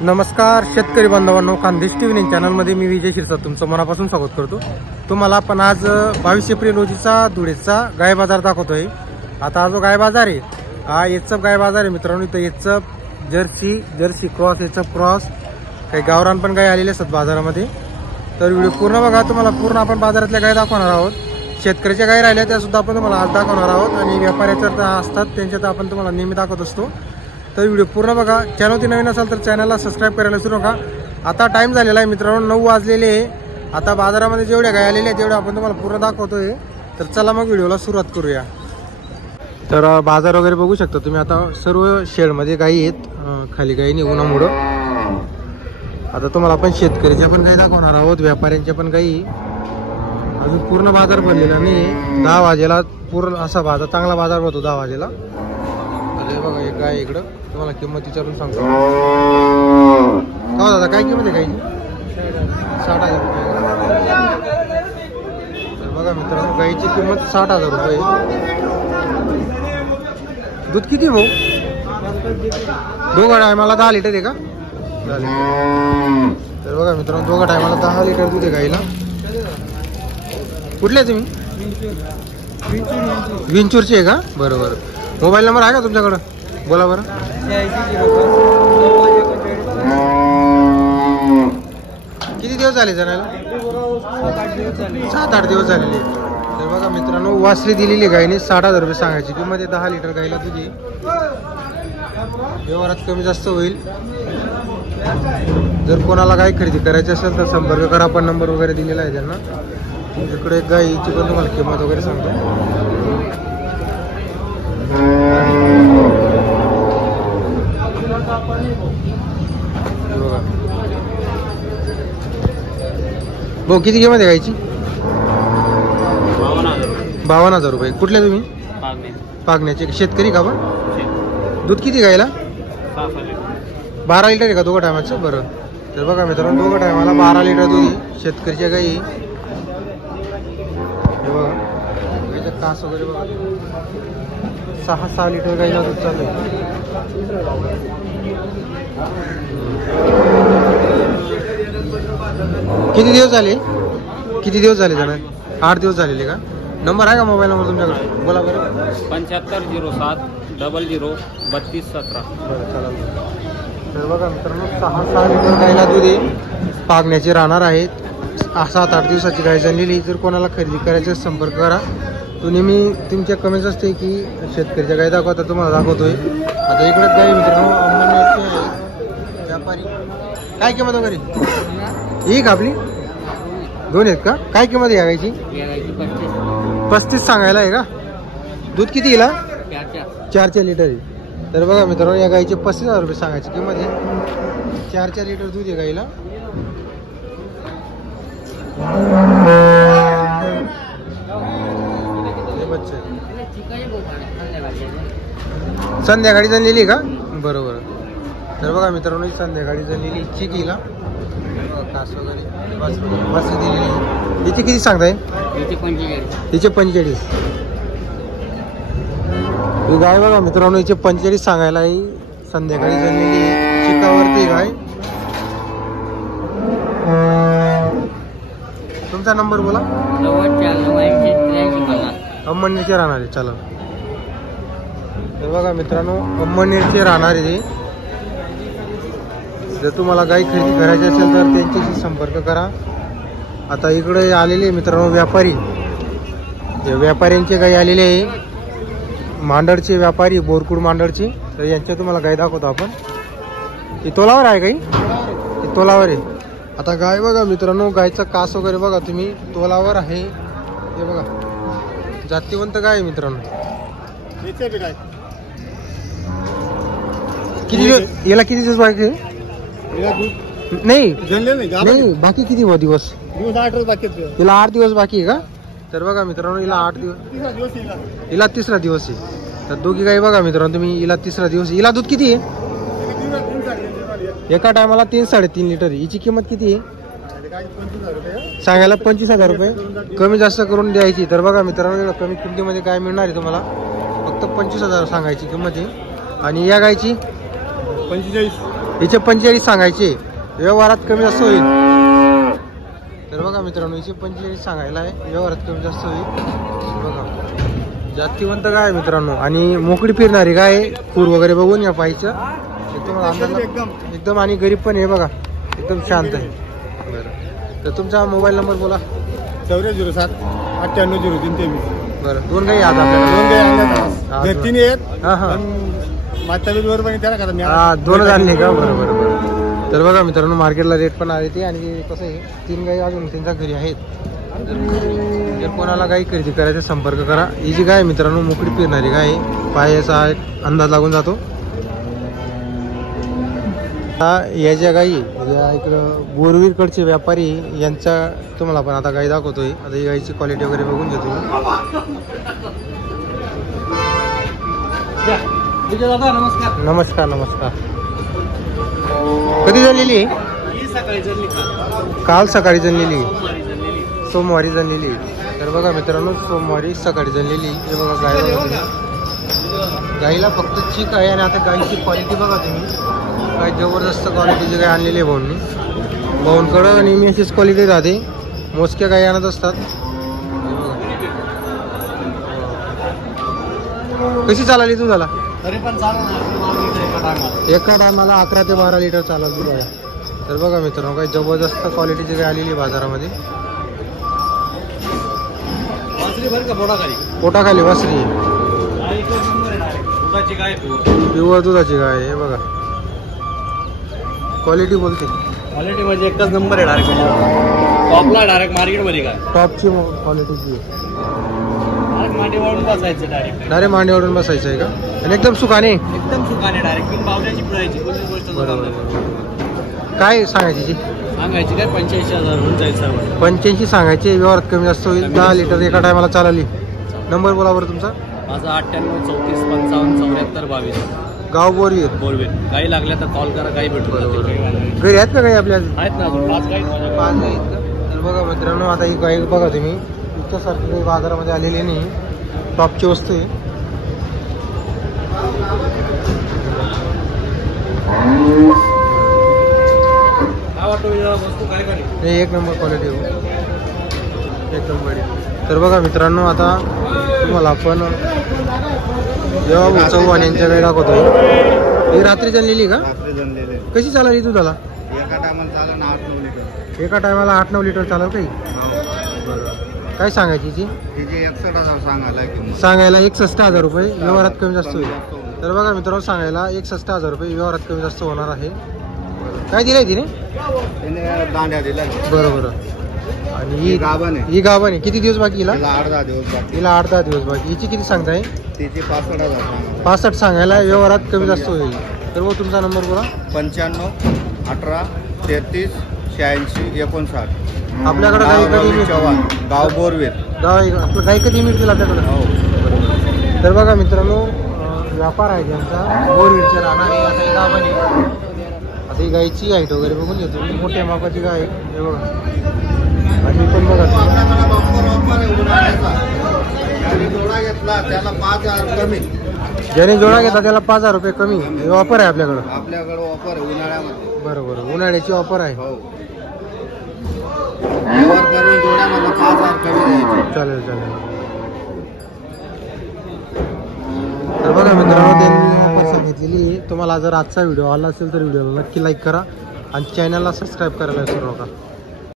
नमस्कार शेतकरी बांधवांनो, खानदेश टीव्ही चॅनलमध्ये मी विजय शिरसाट तुमचं मनापासून स्वागत करतो। तुम्हाला आपण आज 22 एप्रिल रोजीचा धुळेचा गाय बाजार दाखवतोय। आता हा जो गाय बाजार आहे हा एचप गाय बाजार आहे मित्रांनो। इथं एचप जर्सी क्रॉस एचप क्रॉस काही गावरान पण गाय आलेले असतात बाजारामध्ये। तर व्हिडिओ पूर्ण बघा, तुम्हाला पूर्ण आपण बाजारातल्या गाय दाखवणार आहोत। शेतकऱ्याच्या गाय राहिल्या त्या सुद्धा आपण तुम्हाला आज दाखवणार आहोत आणि व्यापाऱ्याच्या असतात त्यांच्यात आपण तुम्हाला नेहमी दाखवत असतो। तर व्हिडिओ पूर्ण बघा। चॅनलवरती नवीन असाल तर चॅनलला सबस्क्राइब करायला विसरू नका। आता टाइम झालेला आहे मित्रांनो, 9 वाजलेले आहे। आता बाजारामध्ये जेवढ्या गाय आलेल्या आहेत तेवढ्या आपण तुम्हाला पूर्ण दाखवतोय। तर चला मग व्हिडिओला सुरुवात करूया। तर बाजार वगैरे बघू शकता तुम्ही। आता सर्व शेडमध्ये गायी आहेत, खाली गायी नाही उन्हामुळं। आता तुम्हाला आपण शेतकऱ्याच्या पण गायी दाखवणार आहोत, व्यापाऱ्यांच्या पण गायी। अजून पूर्ण बाजार भरलेला नाही। 10 वाजेला पूर्ण असा बाजार, चांगला बाजार भरतो 10 वाजेला। अरे बघा एक गाय इकडं, तुम्हाला किंमत विचारून सांगतो। का दादा काय किंमत आहे गायची? 60,000 रुपये। तर बघा मित्रांनो गायची किंमत 60,000 रुपये। दूध किती भाऊ? दोघं टायमाला 10 लिटर आहे का? 10 लिटर। तर बघा मित्रांनो दोघं टायमाला 10 लिटर दूध आहे गायला। कुठले तुम्ही? विंचूरचे आहे का? बरोबर। मोबाईल नंबर आहे का तुमच्याकडं? बोला बरं। किती दिवस झाले जाण्याला? 7-8 दिवस झालेले। तर बघा मित्रांनो वासरी दिलेली गायने 60,000 रुपये सांगायची किंमत। 10 लिटर गायला तुझी व्यवहारात कमी जास्त होईल। जर कोणाला गाय खरेदी करायची असेल तर संपर्क करा, आपण नंबर वगैरे दिलेला आहे त्यांना। इकडे गायीची पण तुम्हाला किंमत वगैरे सांगतो। भाऊ किती किंमत आहे गायची? 52,000 रुपये। कुठले तुम्ही? पागण्याचे। शेतकरी का पण? दूध किती गायला? 12 लिटर आहे का दोघं टायमाचं? बरं। तर बघा मित्रांनो दोघं टायमाला 12 लिटर दूध आहे शेतकरीच्या गाई। हे बघा गाईचा कास वगैरे बघा, 6-6 लिटर गाईला दूध चालू आहे। किती दिवस झाले? किती दिवस झाले जाणार? 8 दिवस झालेले का? नंबर आहे का मोबाईल नंबर तुमच्याकडे? बोला बरं। 7507 00 3217। बरं चालेल। तर बघा मित्रांनो 6-6 लिटर गायला दूध आहे, पागण्याचे राहणार आहेत। 7-8 दिवसाची गाय झालेली। जर कोणाला खरेदी करायचा संपर्क करा। तो नेहमी तुमच्या कमेंट्स असते की शेतकऱ्याच्या गाय दाखवता, तुम्हाला दाखवतोय। आता इकडेच गाय मित्रांनो अंबरनाथचे व्यापारी। काय किंमत वगैरे? एक आपली 2 आहेत का? काय किंमत आहे गायची? 35 सांगायला आहे का? दूध किती येईल? 4 लिटर आहे। तर बघा मित्रांनो या गायचे 35,000 रुपये सांगायची किंमत आहे। 4 लिटर दूध आहे गायला। संध्याकाळी झालेली का? बरोबर। तर बघा मित्रांनो संध्याकाळी झालेली चिकीला कास वगैरे वासरी दिलेली। हिचे किती सांगताय? हिचे 45। ही गाय बघा मित्रांनो हिचे 45 सांगायला आहे। संध्याकाळी झालेली चिकावरती गाय। तुमचा नंबर बोला। अंमळनेरचे राहणार आहे। चला। तर बघा मित्रांनो अंमळनेरचे राहणार आहे। जर तुम्हाला गाय खरेदी करायची असेल तर त्यांच्याशी संपर्क करा। आता इकडे आलेले मित्रांनो व्यापारी, व्यापाऱ्यांचे गाय आलेले आहे। मांडरचे व्यापारी, बोरकुड मांडरचे। तर यांच्या तुम्हाला गाय दाखवतो आपण। ती तोलावर आहे गाई? ती तोलावर आहे। आता गाय बघा मित्रांनो गायचा कास वगैरे बघा तुम्ही, तोलावर आहे। हे बघा जातीवंत गाय मित्रांनो। किती याला किती दिवस बाकी आहे? नाही बाकी किती दिवस? तिला 8 दिवस बाकी आहे का? तर बघा मित्रांनो हिला 8 दिवस, हिला 3रा दिवस आहे। तर दोघी गाई बघा मित्रांनो तुम्ही, हिला 3रा दिवस। हिला दूध किती आहे? एका टायमाला 3-3.5 लिटर। हिची किंमत किती आहे सांगायला? 25,000 रुपये। कमी जास्त करून द्यायची। तर बघा मित्रांनो कमी किमतीमध्ये गाय मिळणार आहे तुम्हाला। फक्त 25,000 सांगायची किंमत आहे। आणि या गायची 45 हिचे 45 सांगायचे, व्यवहारात कमी जास्त होईल. तर बघा मित्रांनो, हिचे 45 सांगायला आहे, व्यवहारात कमी जास्त होईल. बघा जातीवंत गाय आहे मित्रांनो, आणि मोकळी फिरणारी गाय आहे. खूर वगैरे बघून या पाहिजे तुम्हाला अंदाज एकदम, आणि गरीब पण आहे बघा, एकदम शांत आहे. बरं, तर तुमचा मोबाईल नंबर बोला. 9407 980323. बरं, 2 गाई आज आपल्याकडे. 2 गाय आणल्या हा, घरची दोन. नाही आहेत. हा हा माझ्या तब्येत पण त्याला का हा, 2 आणले का? बरं बरं बरं. तर बघा मित्रांनो, मार्केटला रेट पण आले ते, आणि कसं आहे 3 गाई अजून त्यांच्या घरी आहेत. जर कोणाला गाई खरेदी करायचा संपर्क करा. ही जी गाय आहे मित्रांनो, मोकळी फिरणारी गाय आहे, पायाचा एक अंदाज लागून जातो. या ज्या गाई या इकडं बोरवीरकडचे व्यापारी यांचा तुम्हाला पण आता गाई दाखवतोय. आता ही गाईची क्वालिटी वगैरे बघून घेतो. नमस्कार नमस्कार. कधी जणलेली? काल सकाळी जणलेली, सोमवारी जणलेली. तर बघा मित्रांनो, सोमवारी सकाळी जणलेली. हे बघा गाय बघा, गाईला फक्त चीक आहे. आणि आता गाईची क्वालिटी बघा तुम्ही, काय जबरदस्त क्वालिटीची गाय आणलेली आहे भाऊंनी. भाऊंकडं नेहमी अशीच क्वालिटी राहते, मोजक्या गाई आणत असतात. कशी चालली तू झाला? तरी पण एका टायमाला 11 ते 12 लिटर चालत दूध आहे. तर बघा मित्रांनो, काही जबरदस्त क्वालिटीची गाय आलेली बाजारामध्ये. पोटाखाली वासरी, प्युअर दुधाची गाय आहे. बघा क्वालिटी बोलते, क्वालिटी म्हणजे एकच नंबर आहे. डायरेक्ट टॉपला, डायरेक्ट मार्केटमध्ये काय टॉपची क्वालिटीची आहे. मांडीवरून बसायचं डायरेक्ट मांडीवरून बसायचं आहे का? आणि एकदम सुखाने, एकदम सुखाने डायरेक्ट बिन पावड्याची पुरायची कोणतीच गोष्ट बरोबर. काय सांगायची जी? सांगायची काय 85,000 होऊन जाईल सर्व. 85 सांगायचे, व्यवहारात कमी जास्त होईल. 10 लिटर एका टायमाला चालली. नंबर बोला बरं तुमचा. माझा 98 34 55 74 22. गाव बोरवीर. बोलवेल. काही लागल्या तर कॉल करा, काही भेटू. घरी आहेत का काही आपल्या? आहेत ना अजून 5 काही 5 गाई आहेत का? तर बघा मित्रांनो, आता ही गाई बघा तुम्ही, इतक्यासारखी काही बाजारामध्ये आलेली नाही, टॉपची वस्तू आहे. काय वाटतं वस्तू काय का नाही? एक नंबर क्वालिटी हो, एकदम बडी. तर बघा मित्रांनो, आता तुम्हाला आपण जेव्हा चव्हाण यांच्या गाई दाखवतोय. ही रात्री जणलेली का? रात्री जनलेले कशी चालली तू झाला? एका टायमाला चालेल ना 8-9 लिटर. एका टायमाला 8-9 लिटर चालेल काही? बरं. काय सांगायची ती? तिचे 61,000 सांगायला किंमत. सांगायला 61,000 रुपये, व्यवहारात कमी जास्त होईल. तर बघा मित्रांनो, सांगायला 61,000 रुपये, व्यवहारात कमी जास्त होणार आहे. काय दिलंय तिने? तिने दांड्या दिल्या. बरोबर. आणि ही गाभण आहे. ही गाभण आहे. किती दिवस बाकी हिला? 8-10 दिवस बाकी. हिला 8-10 दिवस बाकी. हिची किती सांगताय? तिचे 65,000 सांगा. 65 सांगायला, व्यवहारात कमी जास्त होईल. तर मग तुमचा नंबर बोला. 95 18 33 86 59. आपल्याकडे गाई कधी चव्हाण, गाव बोरवेल. आपलं गाई कधी मिळतील आपल्याकडं? हो. तर बघा मित्रांनो, व्यापार आहे त्यांचा, बोरवीरचे राहणार आहे. आता ही गाभण आहे. आता ही गाईची हाईट वगैरे बघून घेतो. मोठ्या मापाची गाय आहे, हे बघा. आणि पण बघा, जोडा घेतला त्याला 5,000 कमी. ज्याने जोडा घेतला त्याला 5,000 रुपये कमी. हे ऑफर आहे आपल्याकडं. आपल्याकडे ऑफर आहे उन्हाळ्यामध्ये. बरोबर, उन्हाळ्याची ऑफर आहे. हो. व्यवहार करून जोड्यामध्ये 5,000 कमी द्यायचे. चालेल चालेल. तर बघा मित्रांनो, त्यांनी ऑफर सांगितलेली आहे. तुम्हाला जर आजचा व्हिडिओ आला असेल तर व्हिडिओला नक्की लाईक करा, आणि चॅनलला सबस्क्राईब करायला विसरू नका.